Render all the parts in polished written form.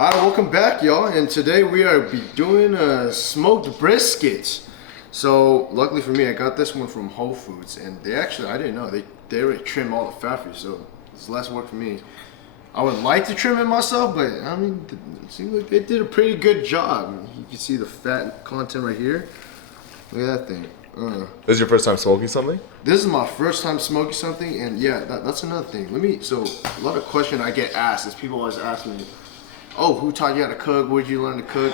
Alright, welcome back, y'all. And today we are doing a smoked brisket. So luckily for me, I got this one from Whole Foods, and they actually, I didn't know, they already trim all the fat for you, so it's less work for me. I would like to trim it myself, but I mean, it seems like they did a pretty good job. You can see the fat content right here. Look at that thing. This is your first time smoking something? This is my first time smoking something, and yeah, that's another thing. So a lot of questions I get asked is people always ask me, oh, who taught you how to cook? Where'd you learn to cook?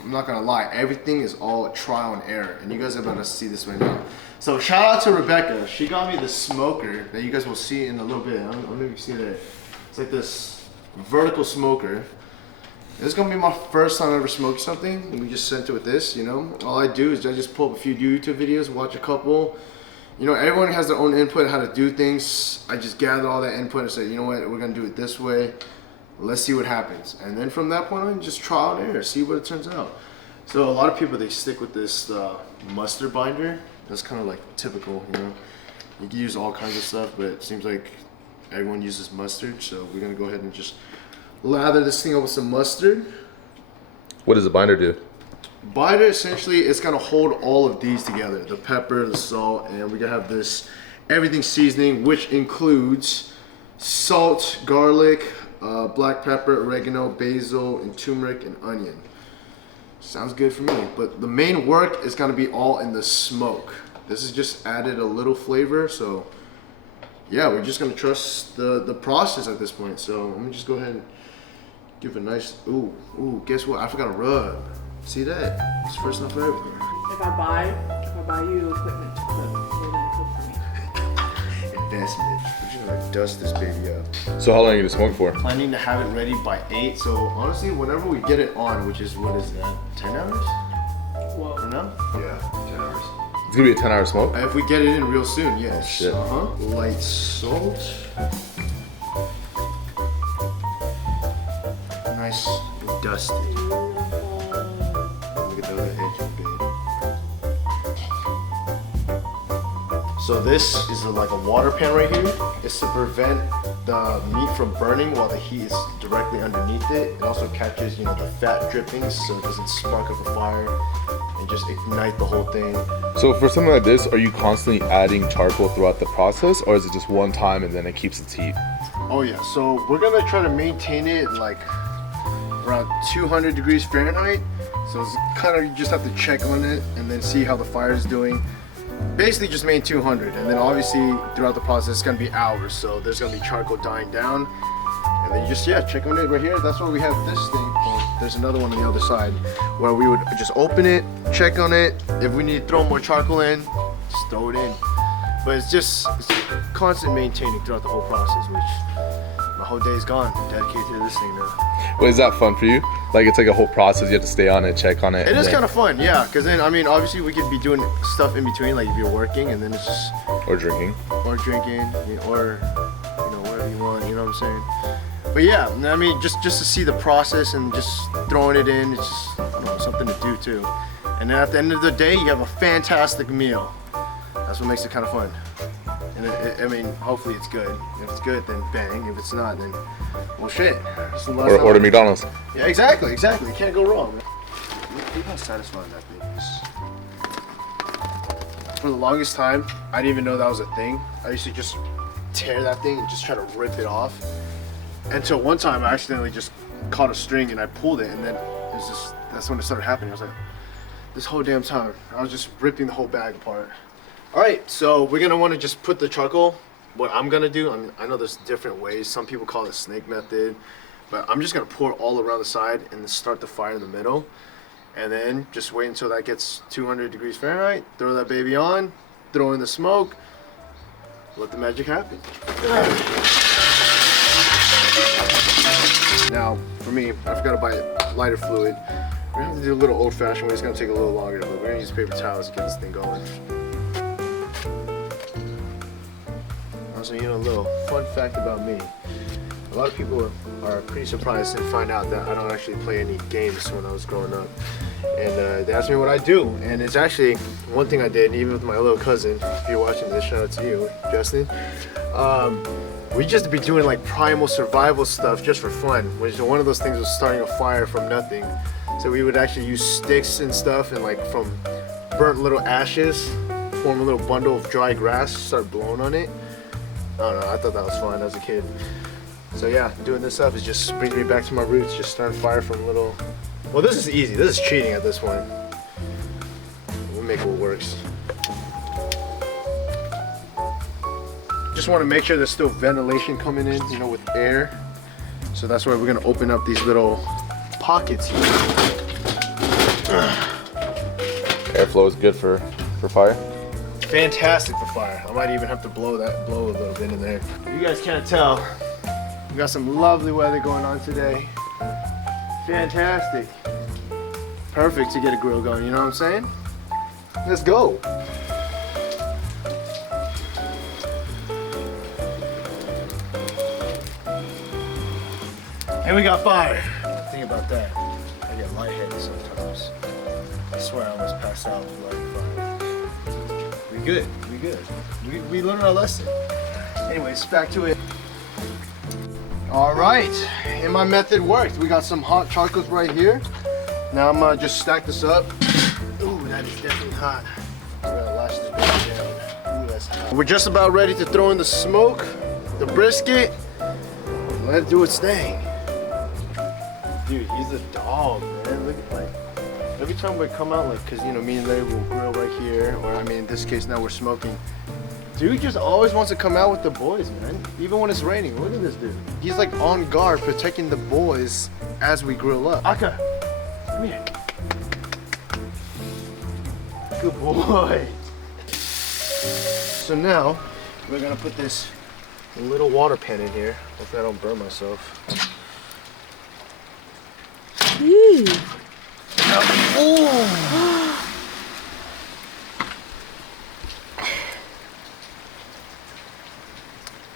I'm not gonna lie, everything is all trial and error, and you guys are about to see this right now. So shout out to Rebecca. She got me the smoker that you guys will see in a little bit. I don't know if you see that. It's like this vertical smoker. This is gonna be my first time ever smoking something, and we just sent it with this, you know. All I do is I just pull up a few YouTube videos, watch a couple. You know, everyone has their own input how to do things. I just gather all that input and say, you know what, we're gonna do it this way. Let's see what happens. And then from that point on, just trial and error, see what it turns out. So a lot of people, they stick with this mustard binder. That's kind of like typical, you know. You can use all kinds of stuff, but it seems like everyone uses mustard. So we're gonna go ahead and just lather this thing up with some mustard. What does the binder do? Binder, essentially, it's gonna hold all of these together. The pepper, the salt, and we're gonna have this everything seasoning, which includes salt, garlic, black pepper, oregano, basil, and turmeric, and onion. Sounds good for me, but the main work is gonna be all in the smoke. This is just added a little flavor, so yeah, we're just gonna trust the process at this point. So let me just go ahead and give a nice, ooh, guess what? I forgot to rub. See that? It's first time for everything. If I buy you equipment to cook, you're gonna cook for me. Investment. We're just gonna dust this baby up. So how long are you gonna smoke for? Planning to have it ready by 8. So honestly, whenever we get it on, which is, what is that? 10 hours? Well, Or no? Yeah, 10 hours. It's gonna be a 10-hour smoke? If we get it in real soon, yes. Oh, shit. Light salt. Nice and dusty. Look at the other edge of it. So this is like a water pan right here. It's to prevent the meat from burning while the heat is directly underneath it. It also catches, you know, the fat drippings so it doesn't spark up a fire and just ignite the whole thing. So for something like this, are you constantly adding charcoal throughout the process, or is it just one time and then it keeps its heat? Oh yeah, so we're gonna try to maintain it like around 200 degrees Fahrenheit. So it's kind of, you just have to check on it and then see how the fire is doing. Basically just maintain 200, and then obviously throughout the process it's gonna be hours, so there's gonna be charcoal dying down, and then you just check on it right here. That's why we have this thing. Well, there's another one on the other side where we would just open it, check on it. If we need to throw more charcoal in, just throw it in. But it's constant maintaining throughout the whole process, which my whole day is gone dedicated to this thing now. Well, is that fun for you? Like, it's like a whole process, you have to stay on it, check on it. It is kind of fun, yeah, because then, I mean, obviously we could be doing stuff in between, like if you're working, and then it's just... Or drinking. Or drinking, or, you know, whatever you want, you know what I'm saying? But yeah, I mean, just to see the process and just throwing it in, it's just, you know, something to do too. And then at the end of the day, you have a fantastic meal. That's what makes it kind of fun. And I mean, hopefully it's good. If it's good, then bang. If it's not, then, well, shit. Or order McDonald's. Yeah, exactly. You can't go wrong. Look how satisfying that thing is. For the longest time, I didn't even know that was a thing. I used to just tear that thing and just try to rip it off. Until one time, I accidentally just caught a string and I pulled it, and then that's when it started happening. I was like, this whole damn time, I was just ripping the whole bag apart. All right, so we're gonna want to just put the charcoal. What I'm gonna do, I know there's different ways. Some people call it snake method, but I'm just gonna pour all around the side and then start the fire in the middle. And then just wait until that gets 200 degrees Fahrenheit, throw that baby on, throw in the smoke, let the magic happen. Now, for me, I forgot to buy lighter fluid. We're gonna have to do a little old-fashioned way. It's gonna take a little longer, but we're gonna use paper towels to get this thing going. Also, you know, a little fun fact about me. A lot of people are pretty surprised to find out that I don't actually play any games when I was growing up. And they asked me what I do, and it's actually one thing I did, even with my little cousin. If you're watching this, shout out to you, Justin. We just be doing like primal survival stuff just for fun. Which one of those things was starting a fire from nothing. So we would actually use sticks and stuff, and like from burnt little ashes, form a little bundle of dry grass, start blowing on it. I don't know, I thought that was fun as a kid. So yeah, doing this stuff is just brings me back to my roots, just starting fire from little... Well, this is easy, this is cheating at this point. We'll make what works. Just want to make sure there's still ventilation coming in, you know, with air. So that's why we're gonna open up these little pockets here. Airflow is good for fire. Fantastic for fire. I might even have to blow a little bit in there. You guys can't tell. We got some lovely weather going on today. Fantastic. Perfect to get a grill going, you know what I'm saying? Let's go. And we got fire. Think about that. I get lightheaded sometimes. I swear I almost passed out with fire. We good. We learned our lesson. Anyways, back to it. All right, and my method worked. We got some hot chocolates right here. Now I'm gonna just stack this up. Ooh, that is definitely hot. I'm gonna lash this baby down. Ooh, that's hot. We're just about ready to throw in the smoke, the brisket. Let it do its thing. Dude, he's a dog, man. Look at, like, every time we come out, like, cause you know, me and Larry will grill right here, or I mean, in this case now we're smoking. Dude just always wants to come out with the boys, man. Even when it's raining. Look at this dude. He's like on guard, protecting the boys as we grill up. Aka, come here. Good boy. So now, we're gonna put this little water pan in here. Hopefully I don't burn myself. Ooh. Oh!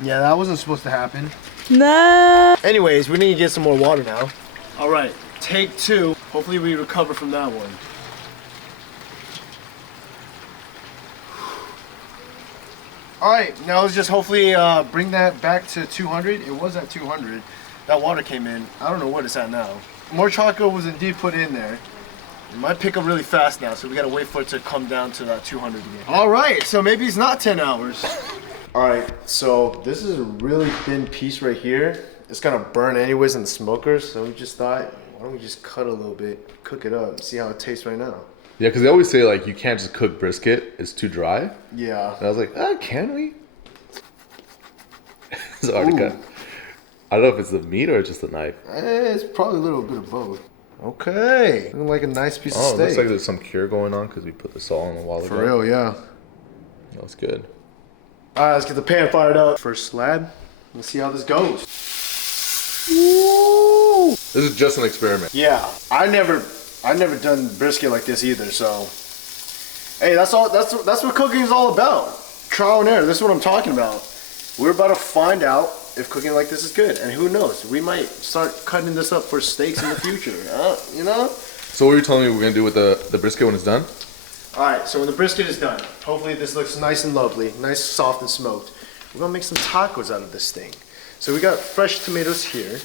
Yeah, that wasn't supposed to happen. No. Anyways, we need to get some more water now. All right, take two. Hopefully we recover from that one. All right, now let's just hopefully bring that back to 200. It was at 200. That water came in. I don't know what it's at now. More chocolate was indeed put in there. It might pick up really fast now, so we gotta wait for it to come down to that 200 again. All right, so maybe it's not 10 hours. All right, so this is a really thin piece right here. It's gonna burn anyways in the smoker, so we just thought, why don't we just cut a little bit, cook it up, and see how it tastes right now. Yeah, because they always say like you can't just cook brisket; it's too dry. Yeah. And I was like, can we? It's hard to cut. I don't know if it's the meat or just the knife. It's probably a little bit of both. Okay, looking like a nice piece of steak. Oh, it looks like there's some cure going on because we put the salt on a while ago. For real, yeah. That was good. All right, let's get the pan fired up. First slab. Let's see how this goes. Woo! This is just an experiment. Yeah, I've never done brisket like this either. So, hey, that's what cooking is all about. Trial and error. This is what I'm talking about. We're about to find out if cooking like this is good, and who knows? We might start cutting this up for steaks in the future. You know? So what are you telling me we're gonna do with the brisket when it's done? All right, so when the brisket is done, hopefully this looks nice and lovely, nice, soft, and smoked. We're gonna make some tacos out of this thing. So we got fresh tomatoes here.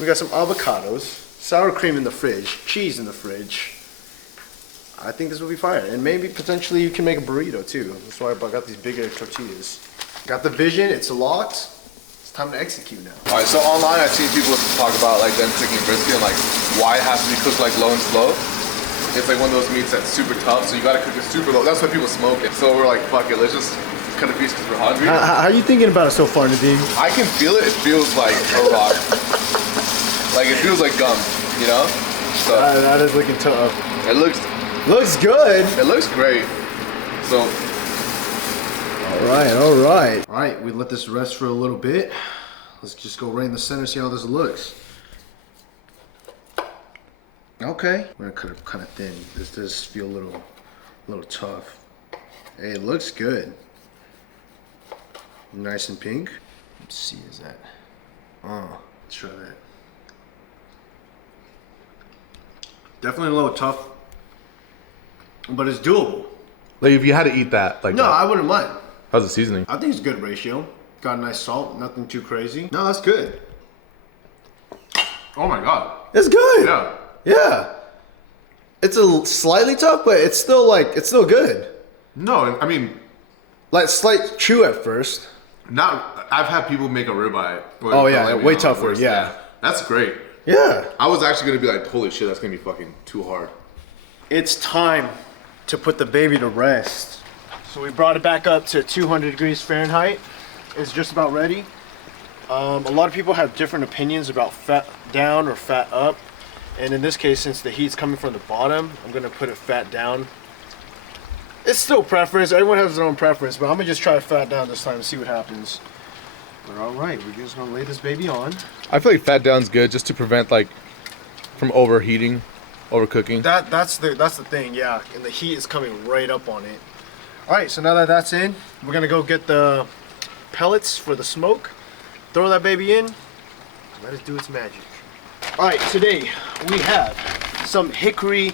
We got some avocados, sour cream in the fridge, cheese in the fridge. I think this will be fire. And maybe potentially you can make a burrito too. That's why I got these bigger tortillas. Got the vision, it's locked. It's time to execute now. All right, so online I've seen people talk about like them cooking brisket and like why it has to be cooked like low and slow. It's like one of those meats that's super tough, so you gotta cook it super low. That's why people smoke it. So we're like, fuck it, let's just cut a piece because we're hungry. How are you thinking about it so far, Nadeem? I can feel it. It feels like a rock. Like it feels like gum, you know? So That is looking tough. it looks good. It looks great. So All right, we let this rest for a little bit. Let's just go right in the center, see how this looks. Okay. We're gonna cut it kind of thin. This does feel a little tough. Hey, it looks good. Nice and pink. Let's see, is that? Oh, let's try that. Definitely a little tough, but it's doable. like if you had to eat that, like No, I wouldn't mind. how's the seasoning? I think it's a good ratio. got a nice salt, nothing too crazy. No, that's good. Oh my god. It's good. Yeah. Yeah. It's a slightly tough, but it's still good. No, I mean, Like slight chew at first. I've had people make a ribeye. Oh yeah, way tougher. Yeah. That's great. Yeah. I was actually gonna be like, holy shit, that's gonna be fucking too hard. It's time to put the baby to rest. So we brought it back up to 200 degrees Fahrenheit. It's just about ready. A lot of people have different opinions about fat down or fat up. And in this case, since the heat's coming from the bottom, I'm gonna put it fat down. It's still preference, everyone has their own preference, but I'm gonna just try fat down this time and see what happens. But all right, we're just gonna lay this baby on. I feel like fat down's good just to prevent like from overheating, overcooking. That's the thing, yeah. And the heat is coming right up on it. All right, so now that that's in, we're gonna go get the pellets for the smoke. Throw that baby in. Let it do its magic. All right, today we have some hickory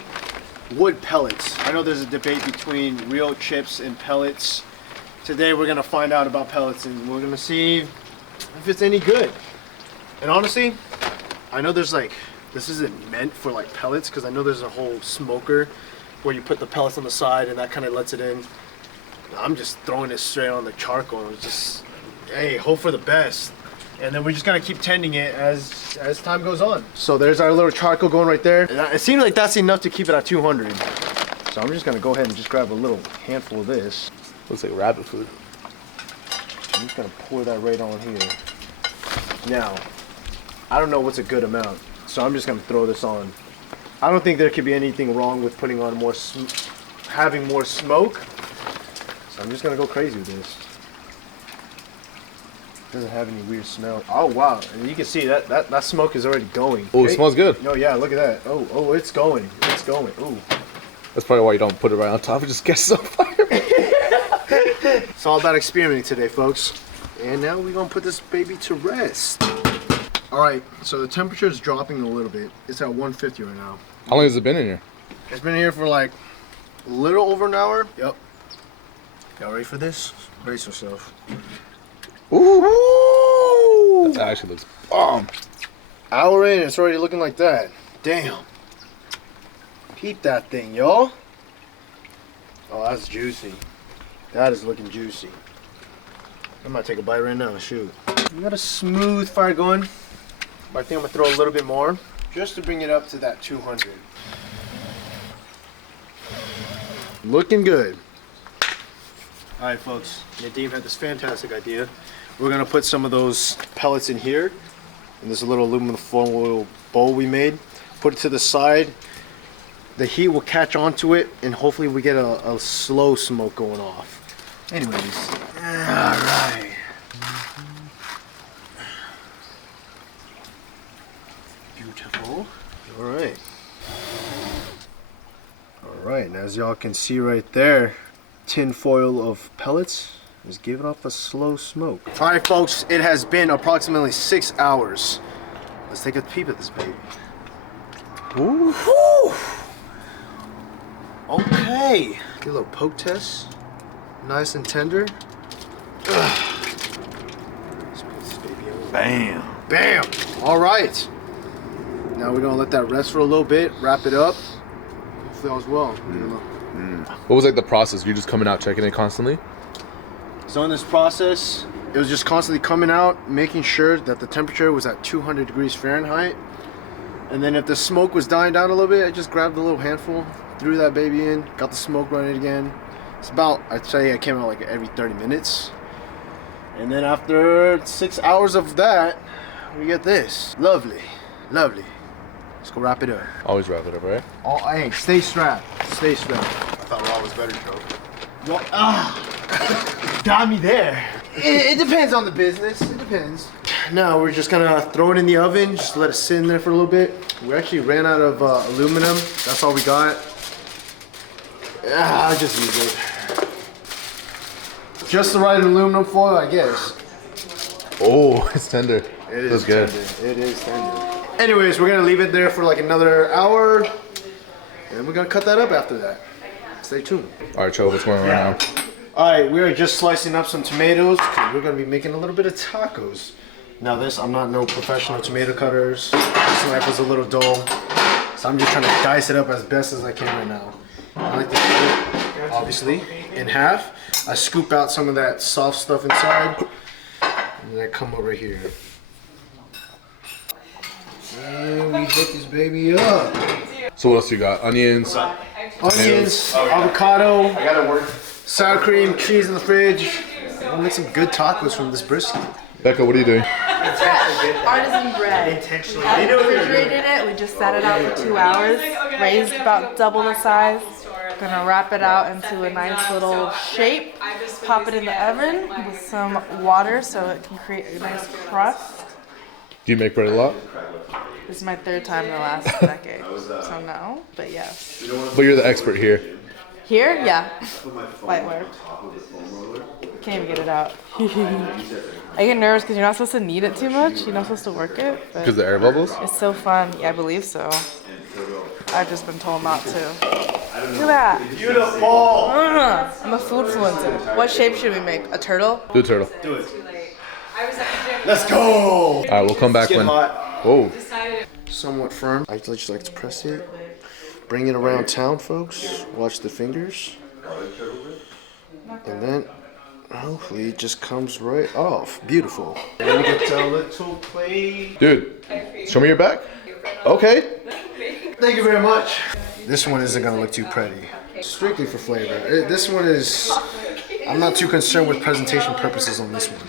wood pellets. I know there's a debate between real chips and pellets. Today we're gonna find out about pellets and we're gonna see if it's any good. And honestly, I know there's like, this isn't meant for like pellets because I know there's a whole smoker where you put the pellets on the side and that kind of lets it in. I'm just throwing it straight on the charcoal. It's just, hey, hope for the best. And then we're just gonna keep tending it as time goes on. So there's our little charcoal going right there. And it seems like that's enough to keep it at 200. So I'm just gonna go ahead and just grab a little handful of this. Looks like rabbit food. I'm just gonna pour that right on here. Now, I don't know what's a good amount, so I'm just gonna throw this on. I don't think there could be anything wrong with putting on more, having more smoke. So I'm just gonna go crazy with this. Doesn't have any weird smell. Oh wow, and you can see that smoke is already going. Oh, it smells good. No, yeah, look at that. Oh, it's going. It's going. Ooh. That's probably why you don't put it right on top. It just gets on fire. It's all about experimenting today, folks. And now we're gonna put this baby to rest. All right, so the temperature is dropping a little bit. It's at 150 right now. How long has it been in here? It's been here for like a little over an hour. Yep. Y'all ready for this? Brace yourself. Ooh! That actually looks bomb. Hour in, it's already looking like that. Damn. Peep that thing, y'all. Oh, that's juicy. That is looking juicy. I might take a bite right now. Shoot. We got a smooth fire going. But I think I'm gonna throw a little bit more just to bring it up to that 200. Looking good. All right, folks. Nadeem had this fantastic idea. We're gonna put some of those pellets in here, in this little aluminum foil bowl we made. Put it to the side. The heat will catch onto it, and hopefully we get a slow smoke going off. Anyways, all right. Beautiful. All right. All right, and as y'all can see right there, tin foil of pellets is giving off a slow smoke. All right, folks, it has been approximately 6 hours. Let's take a peep at this baby. Ooh. Whew. Okay. Get a little poke test. Nice and tender. Ugh. Let's put this baby on. Bam. Bam. All right. Now we're gonna let that rest for a little bit, wrap it up. Hopefully all's well. What was like the process? You're just coming out checking it constantly? So in this process, it was just constantly coming out, making sure that the temperature was at 200 degrees Fahrenheit. And then if the smoke was dying down a little bit, I just grabbed a little handful, threw that baby in, got the smoke running again. It's about, I'd say I came out like every 30 minutes. And then after 6 hours of that, we get this. Lovely, lovely. Let's go wrap it up. Always wrap it up, right? Oh, hey, stay strapped. Stay strapped. I thought raw was better, Joe. Well, got me there. It depends on the business. It depends. Now we're just gonna throw it in the oven. Just let it sit in there for a little bit. We actually ran out of aluminum. That's all we got. I'll just use it. Just the right aluminum foil, I guess. Oh, it's tender. It is good. Tender. It is tender. Anyways, we're gonna leave it there for like another hour, and we're gonna cut that up after that. Stay tuned. All right, Joe, what's going on right now? All right, we are just slicing up some tomatoes because we're gonna be making a little bit of tacos. Now this, I'm not no professional tomato cutters. This knife is a little dull, so I'm just trying to dice it up as best as I can right now. I like to cut it, obviously, in half. I scoop out some of that soft stuff inside, and then I come over here. And we hit this baby up. So what else you got? Onions. Onions, avocado. I gotta work. Sour cream, cheese in the fridge. We'll make some good tacos from this brisket. Becca, what are you doing? Artisan bread. Intentionally. I refrigerated it. We just sat it out for 2 hours. Raised about double the size. Gonna wrap it out into a nice little shape. Pop it in the oven with some water so it can create a nice crust. Do you make bread a lot? This is my 3rd time in the last decade. So no, but yes. But you're the expert here. Here? Yeah. Light work. Can't even get it out. I get nervous because you're not supposed to knead it too much. You're not supposed to work it. But Because the air bubbles? it's so fun. Yeah, I believe so. I've just been told not to. Look at that. Beautiful. I'm a food influencer. What shape should we make? A turtle? Do a turtle. Do it. Let's go. All right, we'll come back when. Whoa. Somewhat firm. I just like to press it. Bring it around town, folks. Watch the fingers. And then hopefully it just comes right off. Beautiful. Then we get a little plate. Dude, show me your back. Okay. Thank you very much. This one isn't gonna look too pretty. Strictly for flavor. This one is, I'm not too concerned with presentation purposes on this one.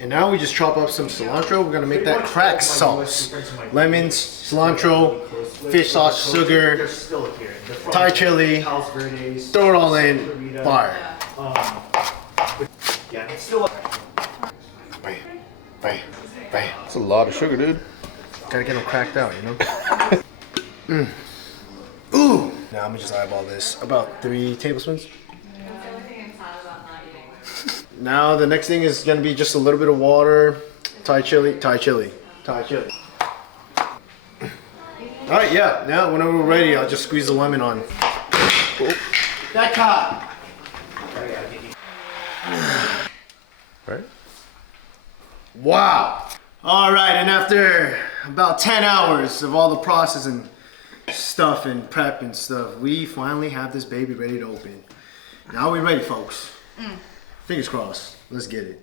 And now we just chop up some cilantro. We're gonna make that crack sauce. Lemons, cilantro, fish sauce, sugar, Thai chili. Throw it all in. Fire. Bam, bam, bam. That's a lot of sugar, dude. Gotta get them cracked out, you know? Ooh! Now I'm gonna just eyeball this. About 3 tablespoons. Now the next thing is gonna be just a little bit of water, Thai chili, Thai chili, Thai chili. All right, yeah. Now whenever we're ready, I'll just squeeze the lemon on. Oh. That caught. Right? Wow. All right, and after about 10 hours of all the processing stuff and prep and stuff, we finally have this baby ready to open. Now we're ready, folks. Fingers crossed. Let's get it.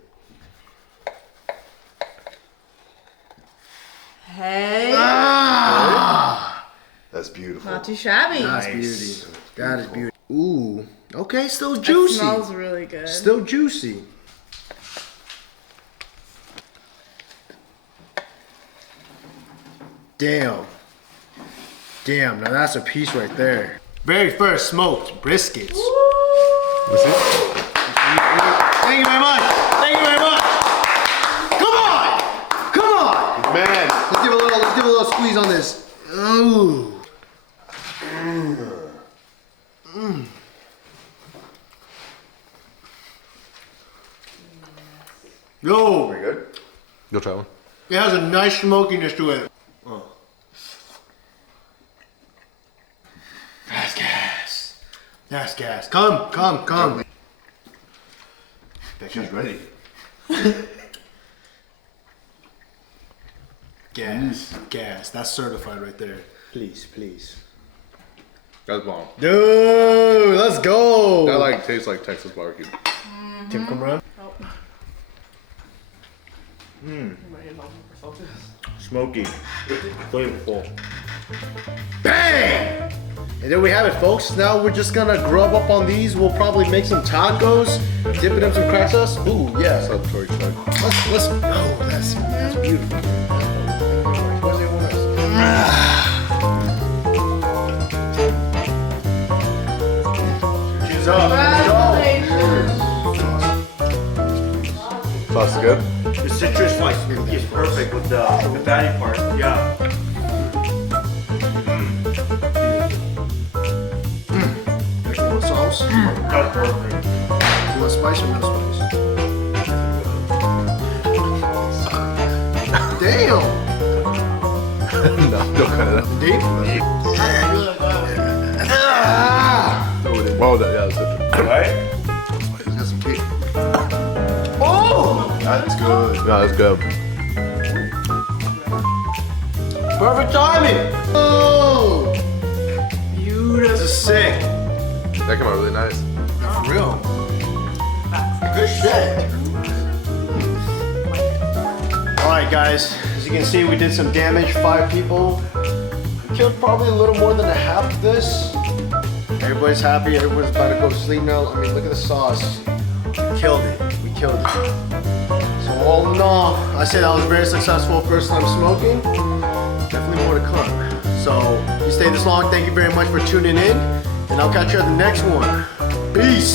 Hey. Ah! That's beautiful. Not too shabby. That's beauty. That is beauty. Ooh. Okay, still juicy. It smells really good. Still juicy. Damn. Damn, now that's a piece right there. Very first smoked briskets. What's it? Thank you very much. Thank you very much. Come on. Come on. Man. Let's give a little squeeze on this. Ooh. Yo. Very good. Go try one. It has a nice smokiness to it. Oh. That's gas. That's gas. Come, come, come. She's ready. Gas, gas. That's certified right there. Please, please. That's bomb. Dude, let's go. That like tastes like Texas barbecue. Tim, come around. Smoky, flavorful. Bang! And there we have it, folks. Now we're just gonna grub up on these. We'll probably make some tacos, dip it in some crack sauce. Ooh, yeah. Celebratory chug. Let's. Oh, that's beautiful. Where's everyone else? Cheers up. Sauce is good. The citrus like is perfect with the fatty part. Yeah. There's more sauce. That's perfect. You want spice or no spice? Damn! No, don't cut it out. Deep? Well done, yeah, that's it. Right? It's got some kick. Oh! That's good. Yeah, that's good. Perfect timing! Oh! You, that's sick. That came out really nice. For real. Good shit. Alright guys, as you can see we did some damage, 5 people. Killed probably a little more than a half of this. Everybody's happy, everyone's about to go to sleep now. I mean, look at the sauce. We killed it, we killed it. So all in all, I say that was very successful first time smoking. Definitely more to come. So if you stayed this long, thank you very much for tuning in. And I'll catch you at the next one. Peace.